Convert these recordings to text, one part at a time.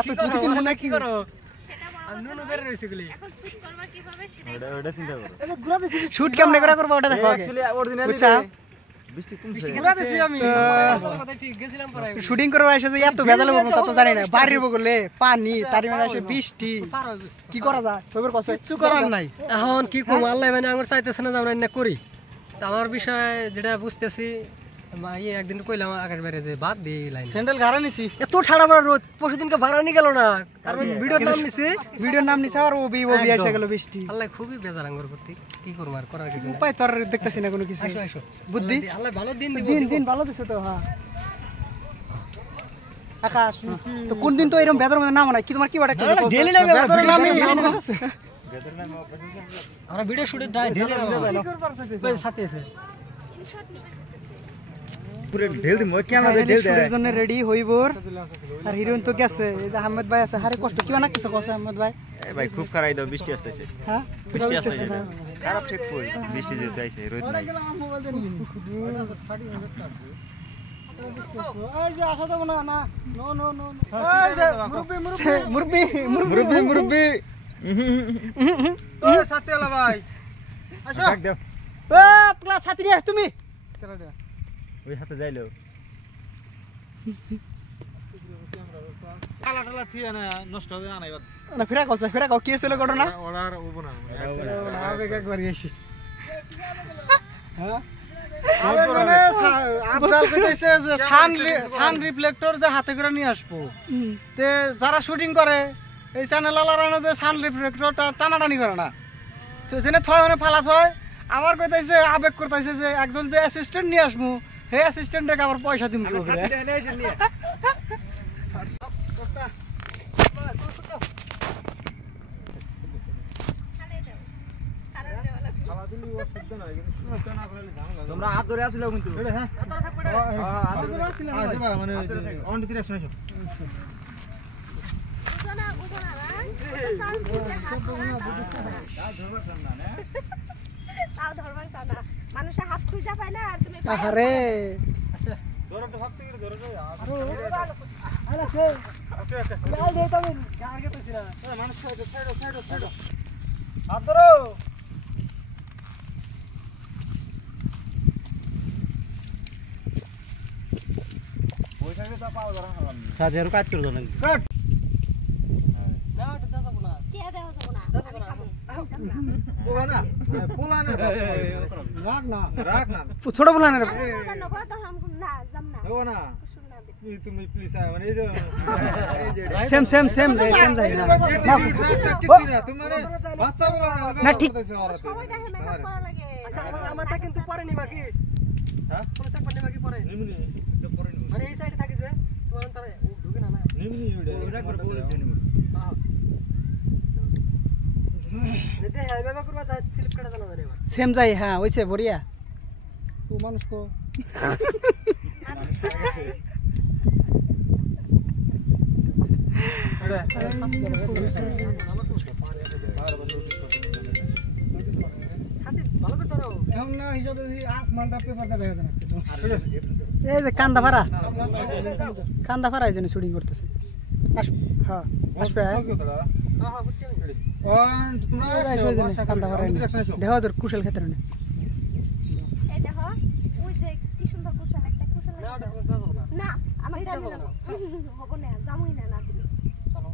এত তুই কি মনে কি করো শুট কেমনে করে করব ওটা দেখো অ্যাকচুয়ালি অরিজিনালি বুঝছা বৃষ্টি কমছে শুটিং করব এসে যে এত ভেজাল হবে তা তো জানি না বাড়ির বগলে পানি তার মানে এসে বৃষ্টি কি করা যায় তোর কাছে কিছু করার নাই এখন কি কম আল্লাহ মানে আমার চাইতেছ না আমরা না করি তা আমার বিষয় যেটা বুঝতেছি এই একদিন কইলাম আকাশ বাইরে যে বাদ দি লাইন স্যান্ডেল ঘাড়া নিছি এত ঠাড়া বড় রোদ পরশুদিনকে ভাড়া নিয়ে গেল না তারপর ভিডিওর নাম নিছে আর ওবি এসে গেল বৃষ্টি আল্লাহ খুবই বেজার আঙ্গুর করতে কি করব আর করার কিছু নাই উপায় তোর দেখতেছি না কোনো কিছু আসো বুদ্ধি আল্লাহ ভালো দিন দিব দিন ভালো দিছে তো হ্যাঁ আকাশ তো কোন দিন তো এরকম বেদর মধ্যে নাম নাই কি তোমার কি বাটা ডেলি নামে বেদর নামে আমরা ভিডিও শুটে ডেলি নামে সাথে আছে পুরো ঢেল দিই মই ক্যামেরা ঢেল দেয় শুটের জন্য রেডি হইবর আর হিরোইন তো গেছে এই যে আহমেদ ভাই আছে হারে কষ্ট কিও না কিছু কষ্ট আহমেদ ভাই এই ভাই খুব খারাপ দাও বৃষ্টি আসতেছে হ্যাঁ বৃষ্টি আসতেছে খারাপ ঠিক কই বৃষ্টি যেতে আইছে রোদ নাই এই যে আসা যাব না না নো নো নো এই যে মুরব্বি ওই সাথে আলা ভাই আসো ডাক দাও ও প্লাস সাথী নিয়ে আস তুমি চলো দে ওই হাতে যাইলো কালা থিয়া না নষ্ট হয়ে আনাই বাদ না ফিরা কাও কি ছিল ঘটনা অর্ডার ওব না আগে একবার গেছি হ্যাঁ সান রিফ্লেক্টর যে হাতে করে নিয়ে আসবো তে যারা শুটিং করে এই চ্যানেল আলারা যে সান রিফ্লেক্টরটা টানাটানি করে না তো এখানে থয় মানে ফালা থয় আমার কইতাইছে আবেগ করতেছে যে একজন যে অ্যাসিস্ট্যান্ট নিয়ে আসবো হে অ্যাসিস্ট্যান্টকে আবার পয়সা দিম কি করে তোমরা হাত ধরে আসিলাও কিন্তু হ্যাঁ হাত ধরে আসিলাম মানে অন ডিরেকশন আসো মানুষের হাত খুঁজে পায় না আর তুমি আরে ধরো ভাগ থেকে ধরো ওকে লাল দে তুমি কার কে তুইছিনা মানুষ সাইড হাত ধরো ওইখানে তো পাও ধরা হলাম সাথে আর কাজ করে দাও না কাট না ওটা দাও না কে দেও যাব না ওগা না পোলানে রাখ না ছোট বলানে রে জানো কত হাম না জাম না ওগা না তুমি প্লিজ আয় মানে এই যে সেম যাই না তোমারে বাচ্চা বলা না ঠিক সবাই দেখে মেকআপ করা লাগে আচ্ছা আমারটা কিন্তু পরে নিবা কি হ্যাঁ কোন সেক নিবা কি পরে নিমনি তো পরে নিমনি মানে এই সাইডে থাকি যে তোমার তারে ঢুকে না না নিমনি ওটা করে বলে নিমনি হ্যাঁ নেতে হাইবা করবা যা স্লিপ কাটা জানা জানি এবার সেম যাই হ্যাঁ ওইছে বড়িয়া ও মানুষ কো সাথে ভালো করে ধরো এমন না হিসাবে আসমানটা পেপারটা দেখা যাচ্ছে এই যে কান্দা ফারা এইজন্য শুটিং করতেছে হ্যাঁ আসবে হ্যাঁ বুঝছি আমি কান্দা ফারা দেখো তোর কুশল ক্ষেত্রে এই দেখো ওই যে কি সুন্দর কুশল একটা কুশল না ওটা দাও না না আমার জানি না হবে না জামুই না না দিলে চলো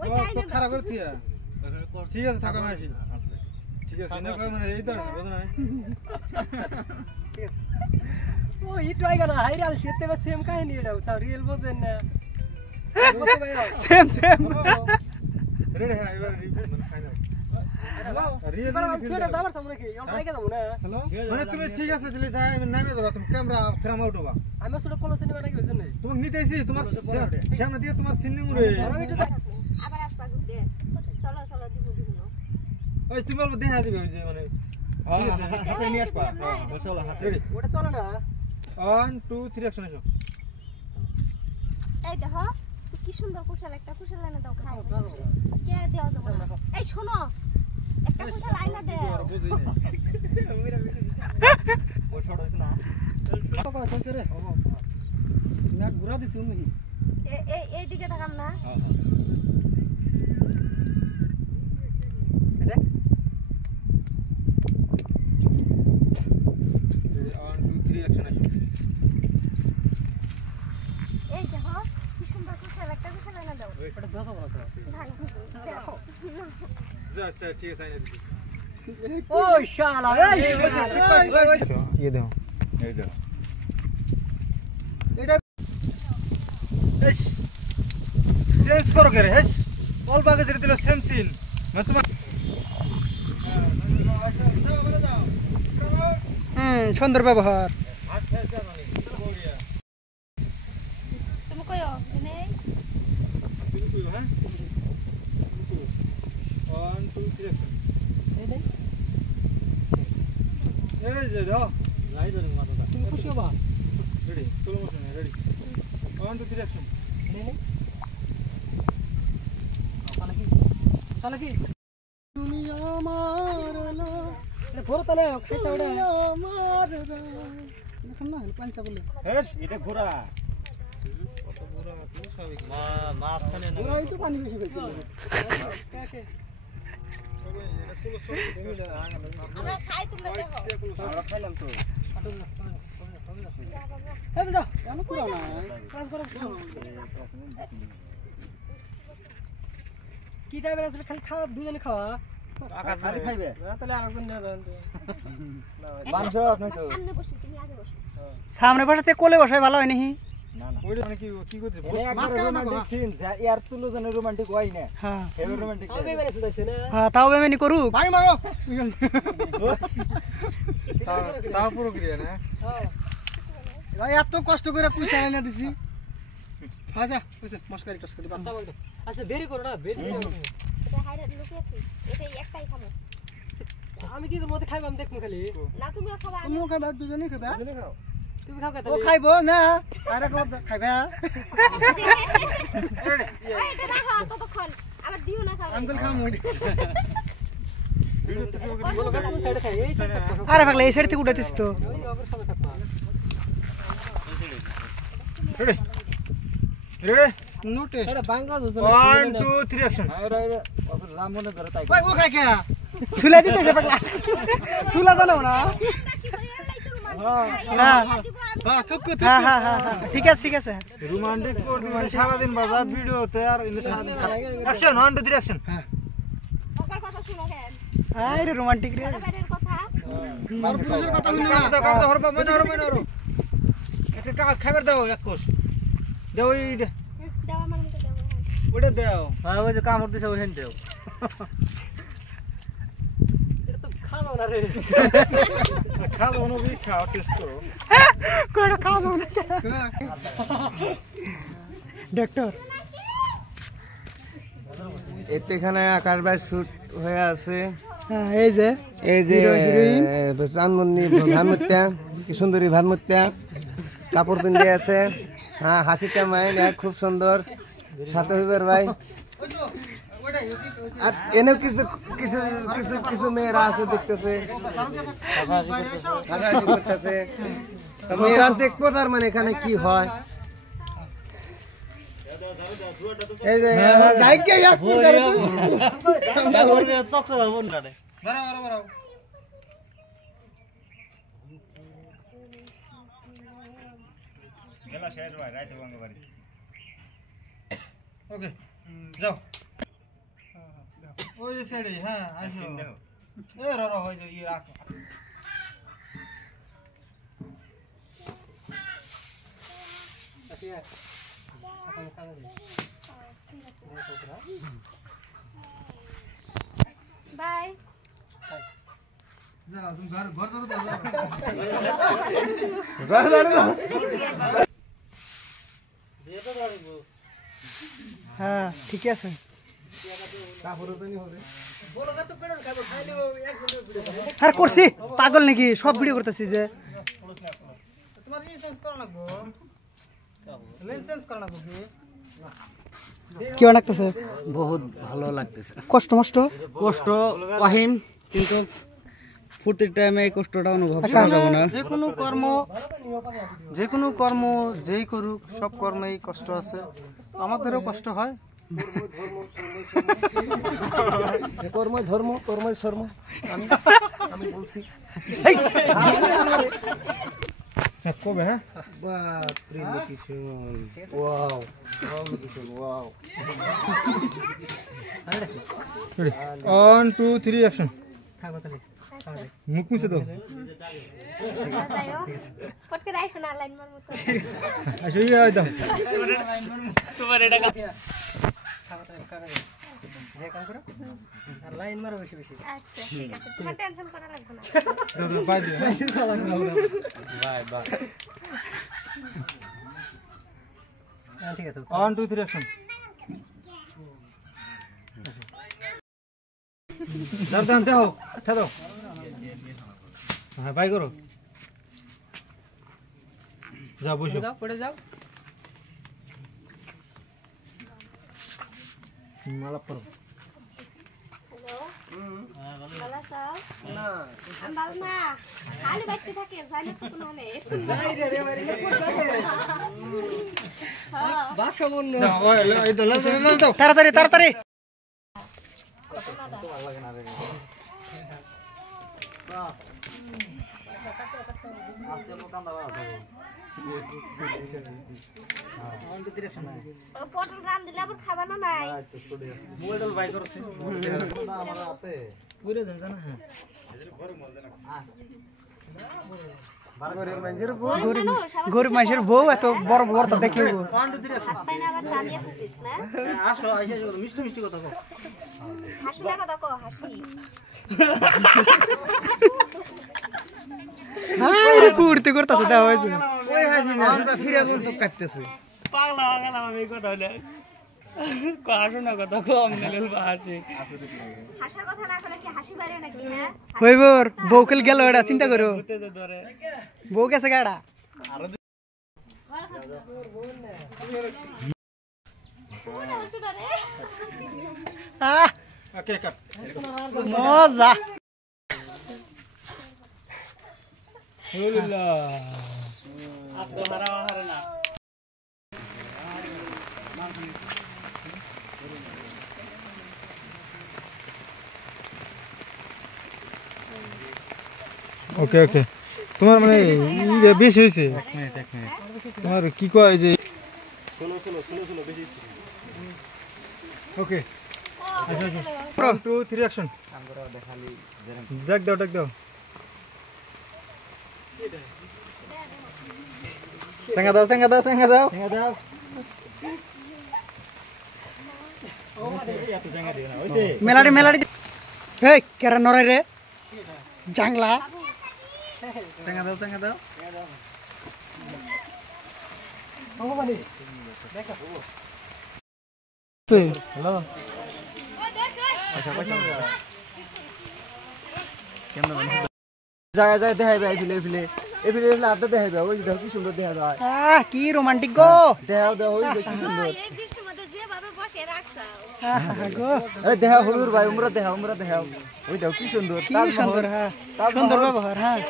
ওইটাই তো না খারাপ করে থিয়া ঠিক আছে থাকা মাসি ঠিক আছে না কই মানে এই ধর বুঝ না ও ই ট্রাই করা হাইরাল সেতে বা সেম কাহিনী এটা চাও রিয়েল বোঝেন না সেম রেডি হ্যাঁ এবার মানে ফাইনাল রিয়েল এটা যাবার সামনে কি আমরা আগে যাব না হ্যালো মানে তুমি ঠিক আছে দিলে যাই আমি নামে যাবা তুমি ক্যামেরা ফ্রেম আউট হবা আমি আসলে কোন সিনেমা নাকি হইছে না তোমাকে নিতেছি তোমার সামনে দিয়ে তোমার সিন মুরে আবার আসবা ঘুরতে চলো দিব ওই তুমি বলবো দেখা দিবে ওই যে মানে ঠিক আছে হাতে নিয়ে আসবা চলো হাতে ওটা চলে না 1 2 3 অ্যাকশন আসো এই দেখো কি সুন্দর কুশল একটা কুশল লাইনা দাও খাও কে দেও যাব না এই শোনো একটা কুশল লাইনা দাও ও শট হইছে না কথা কইছে রে না ঘুরা দিছি উনি এই দিকে তাকাম না হ্যাঁ আচ্ছা ঠিক আছে আইনা দিছি ও শালা এই ये देखो ये देखो এটা এস চেঞ্জ করো করে হেস অল্প আগে যেটা দিল সেম সিন মানে তোমার সুন্দর ব্যবহার তুমি কইও এনে হ্যাঁ 1 2 3 এই যে দাও লাই ধরে মাথাটা তুমি খুশি হবা ready slow motion ready 1 2 3 action তাহলে কি তুমি আমার আলো এটা বড় তালে খাইছা ওটা আমার দেখুন না পাঁচটা বলে হেস এটা ঘোড়া কত ঘোড়া আছে সবই মাছ খানে না ওরাই তো পানি বেশি পেয়েছে আমরা খাই তোমরা দেখো আমরা খাইলাম তো এই দাও কেন পুরো না কাজ করো কি টাইপের আছে খালি খাওয়া দুজনে খাওয়া আকাশ খালি খাইবে তাহলে আরেকজন নিয়ে যান মাংস আপনি তো সামনে বসো তুমি আগে বসো সামনে বসাতে কোলে বসাই ভালো হয় নাহি না না ওইটা মানে কি করতে মাছ কেন রোমান্টিক সিন ইয়ার তুলো জানে রোমান্টিক হয় না হ্যাঁ এবার রোমান্টিক আমি বেরে শুধাইছে না হ্যাঁ তাও বেমেনি করুক ভাই মারো তাও পুরো ক্রিয়া না ভাই এত কষ্ট করে পয়সা এনে দিছি আচ্ছা বুঝছেন মস্কারি টস্কারি বাদ দাও আচ্ছা দেরি করো না দেরি করো এটা হাইরা লুকিয়ে আছে এটাই একটাই খাবো আমি কি মধ্যে খাইব আমি দেখমু খালি না তুমিও খাবা তুমিও খাবা দুজনেই খাবা তুমি খাও ও খাইবো না আরে খাইবা ওই এটা রাখো ততক্ষণ আবার দিও না খাও আঙ্কেল খাম ওই বলো কোন সাইডে খাই এই সাইডে আরে পাগলা এই সাইড থেকে উঠাইতিস তো ওই অগর সামনে থাকবা রেডি রেডি নোটে এটা বাংলা 1 2 3 অ্যাকশন আরে ওকে রাম মনে ধরে তাই ভাই ও খাই কে ছুলা দিতেছে পাগলা ছুলা দাও না হ্যাঁ হ্যাঁ চুপ কর হ্যাঁ হ্যাঁ হ্যাঁ ঠিক আছে রোমান্টিক কোড মানে সারা দিন বাজা ভিডিওতে আর ইন সারা দিন অ্যাকশন 1 2 3 অ্যাকশন ওকার কথা শুনো কেন আই রে রোমান্টিক রে বাইরের কথা আর পুরুষের কথা শুনি না তো কাম হরবা মনে হরো একটা খাবার দাও এক কোষ দাও এইটা দাও আমার মুখে দাও ওটা দাও হ্যাঁ ওই যে কামড় দিছে ওখানে দাও এটা তো খাও না রে খাও অনুবি খাও টেস্ট করো কোড়া খাও না ডক্টর এখানে আকাশবার শুট হয়ে আছে হ্যাঁ এই যে হিরোইন চানমন্দি ভানুত্যা কি সুন্দরী ভানুত্যা কাপড় পিন্ধে আছে হ্যাঁ হাসিটা মাইন খুব সুন্দর সাথে হইবার ভাই আর এনেও কিছু কিছু কিছু কিছু মেয়েরা আছে দেখতেছে হাসাহাসি করতেছে তো মেয়েরা দেখবো তার মানে এখানে কি হয় এই যে গায়িকা এক ফুটারে বড় গেলা শেষ ভাই রাইতে ভাঙা বাড়ি ওকে যাও ওই যে সাইডে হ্যাঁ আইসো এ র হই যে ই রাখ বাই যাও তুমি ঘর ধরো তো হ্যাঁ ঠিক আছে আর করছি পাগল নাকি সব ভিডিও করতেছি যে তোমার চেঞ্জ করা লাগবো লেন্স চেঞ্জ করা লাগবো কি লাগতেছে বহুত ভালো লাগতেছে কষ্ট মষ্ট কষ্ট অহিম কিন্তু ফুর্তির টাইমে এই কষ্টটা অনুভব করা যাবে না যে কোনো কর্ম যেই করুক সব কর্মেই কষ্ট আছে আমাদেরও কষ্ট হয় কর্মই ধর্ম কর্মই শর্ম আমি বলছি কবে হ্যাঁ বাপরে location wow wow location wow 1 2 3 action থাকো তাহলে মুখ মুছে দাও যাইও ফটকে রাইছো না লাইন মার মতো আচ্ছা এই দাও থাকো তাহলে কাকা যে কাম করো আর লাইন মারো বেশি বেশি আচ্ছা ঠিক আছে তোমার টেনশন করা লাগবে না দাও দাও বাই দিও হ্যাঁ ঠিক আছে 1 2 3 অ্যাকশন দাও দাও দাও হ্যাঁ বাই করো যাও বসো যাও পড়ে যাও আলাপ করো হ্যালো ভালো আছো না আমি ভালো না খালি বাইতে থাকে যাই না তো কোনো হলে যাই রে মারি না হ্যাঁ বাসা বন্য দাও ওই দাও দাও তাড়াতাড়ি তাড়াতাড়ি পটল রান দিলে আবার খাবা না নাই মোবাইল বাই করছে আমার হাতে বুঝে দেন না হ্যাঁ গরিব মানুষের বউ এত বড় বড় তা দেখিব 1 2 3 অ্যাকশন হাত পাইনা আবার জানিয়ে পুপিস না আসো আইসা মিষ্টি মিষ্টি কথা কও হাসি না কথা কো হাসি হাই রে কুর্তি করতেছে দেওয়া হয়েছে ওই হাসি না আমরা ফিরে বন্ধু কাটতেছে হাসার কথা না করে কি হাসি বাইরে নাকি হ্যাঁ হইবর বউকেল গেল এটা চিন্তা করো বউ গেছে গাড়া ওরে ওটা রে আহ ওকে কাট মজা ওকে ওকে তোমার মানে বেশি হয়েছে তোমার কি কয় যে ওকে আচ্ছা আচ্ছা 1 2 3 অ্যাকশন দেখ দাও সেঙ্গা দাও সেঙ্গা দাও সেঙ্গা দাও মেলাডি মেলাডি হেই কেরা নরাই রে জাংলা সেঙ্গা দাও হ্যালো জায়গায় জায়গায় দেখাইবে ফিলে ফিলে ফিলে আড্ডা দেখাইবে ওই দেখো কি সুন্দর দেখা যায় আহ কি রোমান্টিক গো দেখাও দেখাও ওই দেখো কি সুন্দর এই বৃষ্টির মধ্যে যেভাবে বসে রাখছাও আহা গো এই দেখা হলুর ভাই উমরা দেখাও ওই দেখো কি সুন্দর কি সুন্দর হ্যাঁ সুন্দর ব্যবহার হ্যাঁ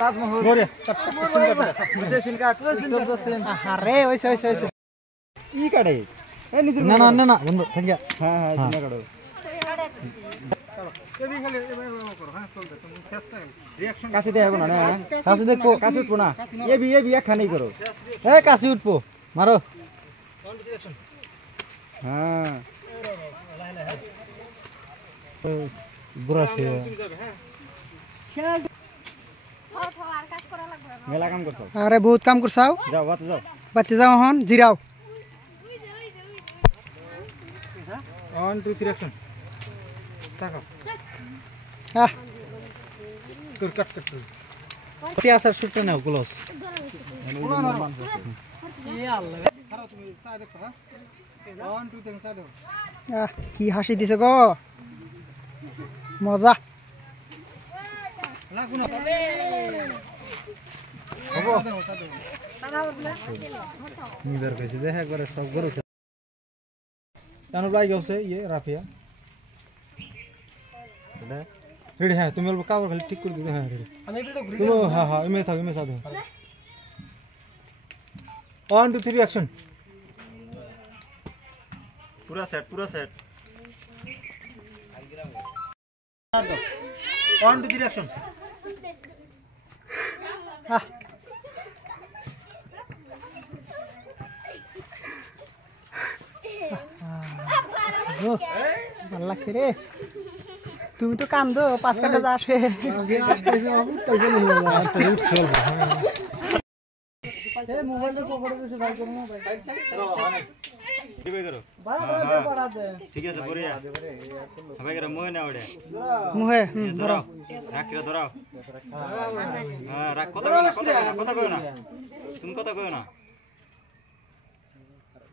তাজমহল গরে সিন কাট স্টপ দা সেম আরে ওইসে ই কাটে এই নিদির না বন্ধ থাক গিয়া হ্যাঁ হ্যাঁ সিনা কাটো কাছে দেখাবো না কাছে দেখো কাছে উঠবো না এবি একখানেই করো এই কাছে উঠবো মারো হ্যাঁ বুড়া সে আর কাজ করা লাগবে না মেলা কাম করছো আরে বহুত কাম করছাও যাও বাতে যাও বাতি যাও হন জিরাও 1 2 3 অ্যাকশন তাকাও আহ কর কাট তে আসার শুটটা নাও ক্লোজ এ আল্লাহ খারাপ তুমি চাই দেখো হ্যাঁ 1 2 3 চাই দেখো আহ কি হাসি দিছে গো মজা লাগু না নিদার কইছে দেখা একবার সব গরু তানো লাগি গেছে ইয়ে রাফিয়া রেডি হ্যাঁ তুমি অল্প কাপড় খালি ঠিক করে দিও হ্যাঁ রেডি আমি একটু ঘুরে তুমি হ্যাঁ হ্যাঁ ইমে থাকো ইমে সাথে 1 2 3 অ্যাকশন পুরা সেট 1 2 3 অ্যাকশন ভালো লাগছে রে তুমি তো কান্দো 5 কাটা যা আসে ঠিক আছে বড়িয়া সবাই করে মোহে না ওড়ে মুহে ধরাও রাখিরা ধরাও হ্যাঁ রাখ কথা কই না তুমি কথা কই না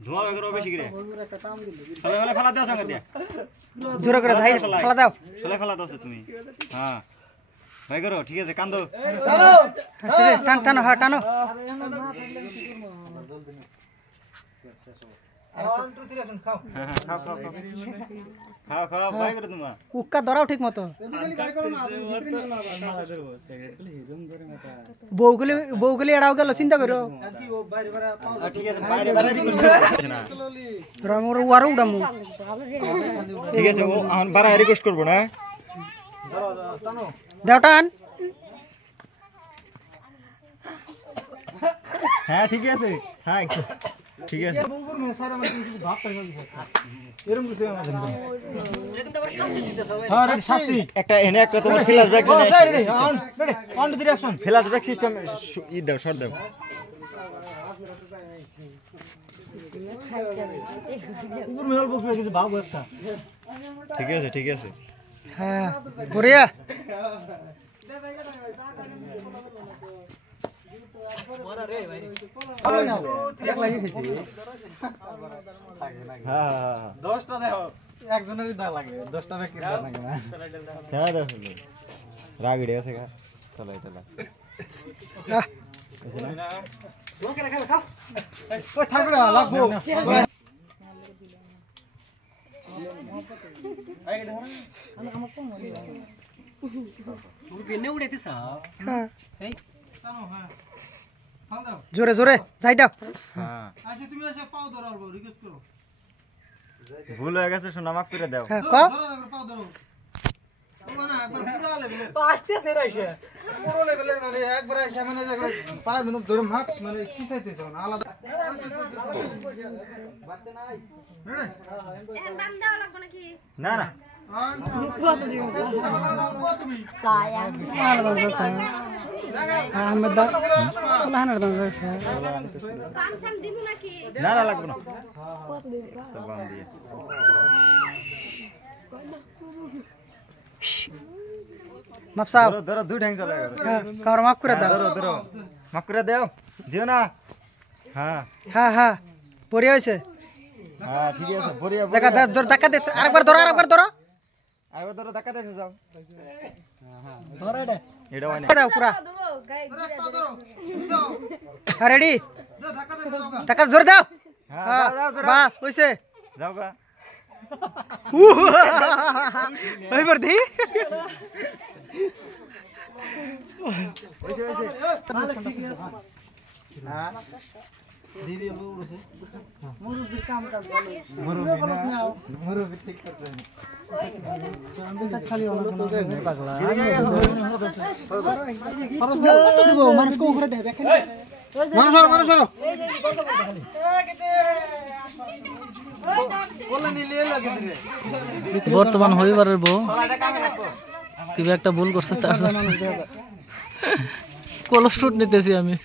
ধোয়া বেগর বেশি করে ফেলা ফেলা দাও সঙ্গে দিয়া জোরে করে ভাই ফেলা দাও ফেলা দাও তুমি হ্যাঁ ভাই করো ঠিক আছে কান্দো টান টানো হ্যাঁ টানো খাও ভাই করো তোমার উক্কা ধরাও ঠিক মতো বউগুলি এড়াও গেল চিন্তা করো ঠিক আছে বাইরে বাইরে রামর ওয়ারও উড়ামু ঠিক আছে ও এখন বারা রিকোয়েস্ট করব না দাও টান হ্যাঁ ঠিক আছে হ্যাঁ ঠিক আছে একটা এনে একটা তোমার flashback flashback system ই দাও শর্ট দাও ঠিক আছে হ্যাঁ বড়িয়া রাগড়ে আছে খা চলো এটা জোরে জোরে যাই দাও ভুল হয়ে গেছে শোনা মাফ করে দাও হ্যাঁ না না আহমেদ দা লাহানার দাম না না লাগবে না তো বান দিয়ে মাপ সাহেব ধরো ধরো দুই ঠ্যাং চলে গেল কার মাফ করে দাও ধরো ধরো মাফ করে দাও দিও না হ্যাঁ হ্যাঁ হ্যাঁ পড়ে হয়েছে হ্যাঁ ঠিক আছে বড়িয়া জায়গা জোর ধাক্কা দে আরেকবার ধরো আরেকবার ধরো আইবা ধরো ধাক্কা দিতে যাও ধরো এটা এটা হয় না দাও পুরা হ্যাঁ রেডি ধাক্কা জোর দাও হ্যাঁ বাস হইছে যাও গা ওই পর দি বর্তমান হইবারের বউ কিবা একটা ভুল করছে তার কোলেস্ট্রল নিতেছি আমি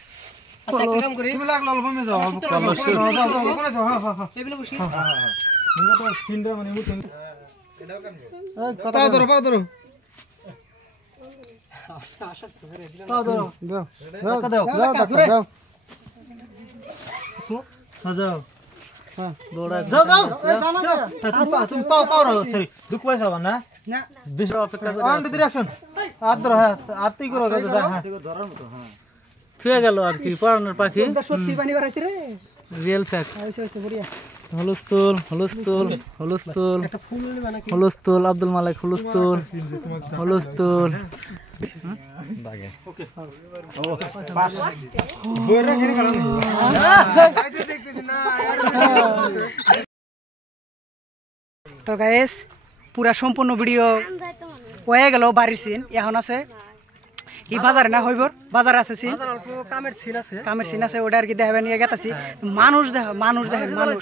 থুয়ে গেল আর কি পড়ানোর পাখি রিয়েল ফ্যাক্ট হুলস্থুল হুলস্থুল হুলস্থুল হুলস্থুল আব্দুল মালিক হুলস্থুল হুলস্থুল তো গাইস পুরা সম্পূর্ণ ভিডিও হয়ে গেল বাড়ির সিন এখন আছে এই বাজারে না হইবর বাজারে আছে সিন বাজার অল্প কামের সিন আছে কামের সিন আছে ওটা আর কি দেখাবে নিয়ে গেতাছি মানুষ দেখেন মানুষ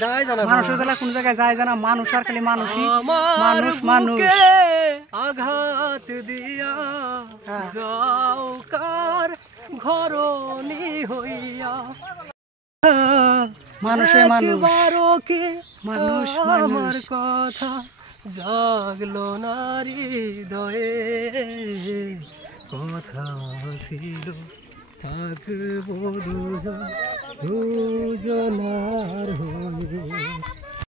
মানুষের জেলা কোন জায়গায় যায় জানা মানুষ আর খালি মানুষই মানুষ মানুষ আঘাত দিয়া যাও কার ঘরনি হইয়া মানুষে মানুষ একবারও কি মানুষ আমার কথা জাগলো নারী হৃদয়ে কথা ছিল থাকবো দুজনার হয়ে